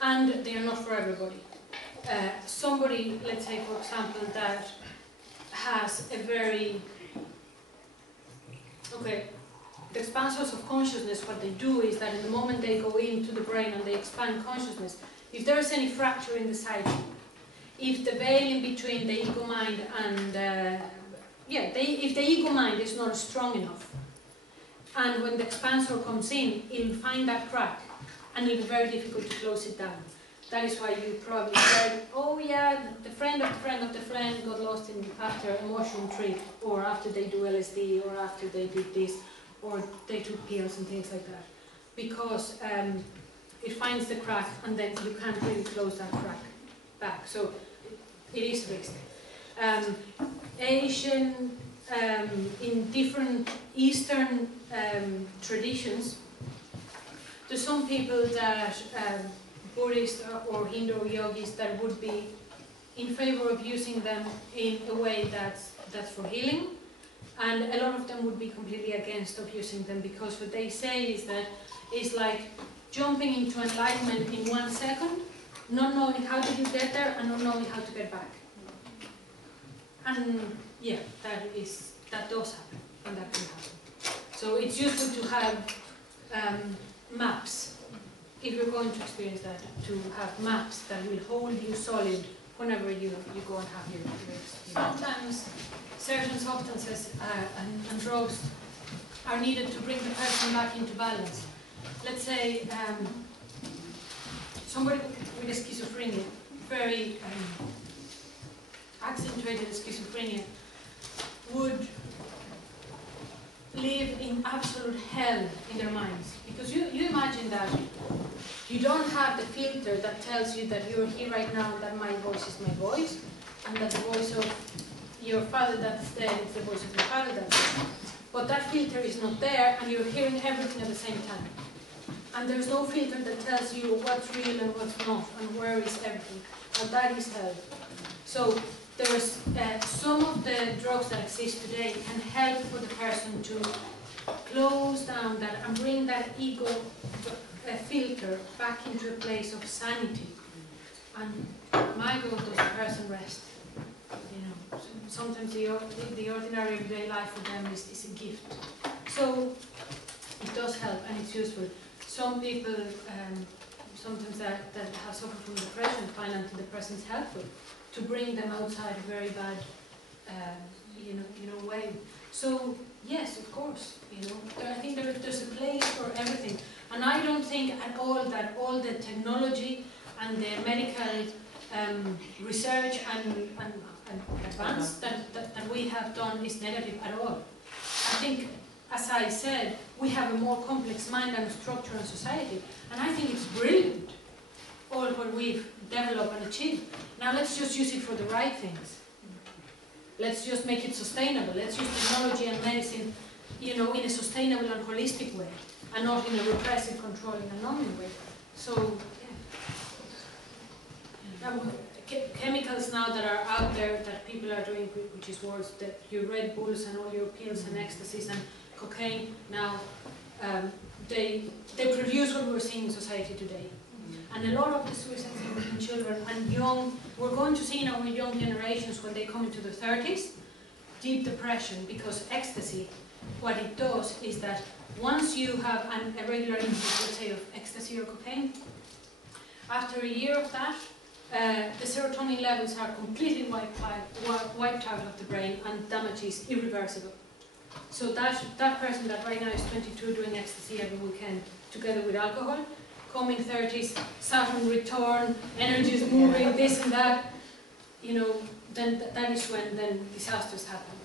And they are not for everybody. Somebody, let's say for example, that has a very, okay, the expansors of consciousness, what they do is that in the moment they go into the brain and they expand consciousness, if there is any fracture in the psyche, if the veil in between the ego mind and, if the ego mind is not strong enough, and when the expansor comes in, it'll find that crack, and it'll be very difficult to close it down. That is why you probably heard, oh yeah, the friend of the friend of the friend got lost after a mushroom trip, or after they do LSD, or after they did this, or they took pills and things like that. Because it finds the crack, and then you can't really close that crack back. So it is risk. Asian, in different Eastern traditions, there's some people that Buddhist or Hindu yogis that would be in favor of using them in a way that's for healing, and a lot of them would be completely against of using them, because what they say is that it's like jumping into enlightenment in 1 second, not knowing how did you get there and not knowing how to get back. And yeah, that does happen, and that can happen. So it's useful to have maps. If you're going to experience that, to have maps that will hold you solid whenever you go and have your experience. Sometimes certain substances and drugs are needed to bring the person back into balance. Let's say somebody with a schizophrenia, very accentuated schizophrenia, would live in absolute hell in their minds. Because you imagine that you don't have the filter that tells you that you're here right now, that my voice is my voice, and that the voice of your father that's dead is the voice of your father that's dead. But that filter is not there, and you're hearing everything at the same time. And there's no filter that tells you what's real and what's not, and where is everything. And that is hell. So there's some of the drugs that exist today can help for the person to close down that and bring that ego filter back into a place of sanity. And my God, does the person rest. You know, sometimes the ordinary everyday life for them is a gift. So it does help, and it's useful. Some people, sometimes that have suffered from depression, find antidepressants helpful to bring them outside a very bad, way. So yes, of course, I think there's a place for everything, and I don't think at all that all the technology and the medical research and advance that we have done is negative at all. I think, as I said, we have a more complex mind and structure in society, and I think it's brilliant, all what we've developed and achieved. Now let's just use it for the right things. Let's just make it sustainable. Let's use technology and medicine, in a sustainable and holistic way, and not in a repressive, controlling, and numbing way. So, yeah. Now, chemicals now that are out there that people are doing, which is worse, that your Red Bulls and all your pills and ecstasies and cocaine now, they produce what we're seeing in society today. And a lot of the suicides in children and young, we're going to see now with young generations when they come into their 30s, deep depression, because ecstasy, what it does is that once you have a regular intake, let's say, of ecstasy or cocaine, after a year of that, the serotonin levels are completely wiped out of the brain, and damage is irreversible. So that person that right now is 22 doing ecstasy every weekend together with alcohol, coming 30s, Saturn return, energy is moving, this and that, then that is when then disasters happen.